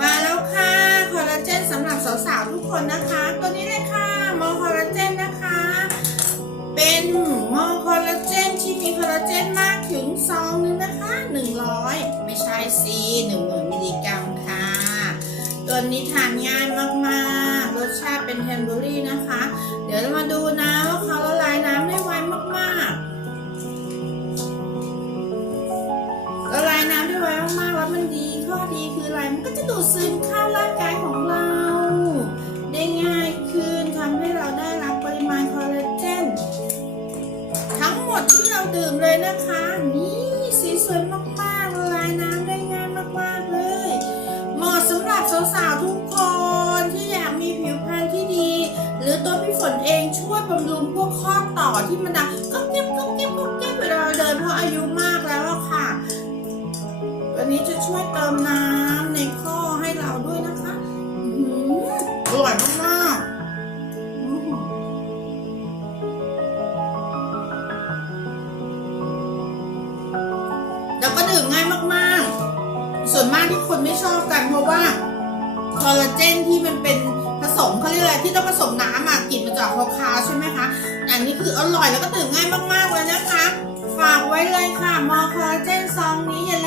มาแล้วค่ะ คอลลาเจนสำหรับสาวๆทุกคนนะคะ ตัวนี้เลยค่ะมอคอลลาเจนนะคะ เป็นมอคอลลาเจนที่มีคอลลาเจนมากถึงซองนึงนะคะ 100 ไม่ใช่สิ10,000มิลลิกรัมค่ะ ตัวนี้ทานง่ายมากๆ รสชาติเป็นเทมเบอรี่นะคะ เดี๋ยวเรามาดู ข้อดีคืออะไรมันก็จะดูดซึมเข้าร่างกายของเรา ได้ง่ายขึ้นทำให้เราได้รับปริมาณคอลลาเจนทั้งหมดที่เราดื่มเลยนะคะ นี่สีสวยมากๆละลายน้ำได้ง่ายมากๆเลยเหมาะสำหรับสาวๆทุกคนที่อยากมีผิวพรรณที่ดี หรือตัวพี่ฝนเองช่วยบำรุงพวกข้อต่อที่มันดังก็เก็บก็เก็บก็เก็บเวลาเราเดินเพราะอายุมาก นี้จะช่วยเติมน้ำในข้อให้เราด้วยนะคะ อร่อยมากๆแล้วก็ดื่มง่ายมากๆ ส่วนมากที่คนไม่ชอบกันเพราะว่าคอลลาเจนที่มันเป็นผสมเขาเรียกอะไรที่ต้องผสมน้ำอะกลิ่นมันจะออกคาวๆใช่ไหมคะ อันนี้คืออร่อยแล้วก็ดื่มง่ายมากๆเลยนะคะ ฝากไว้เลยค่ะ มอคอลลาเจนซองนี้อย่า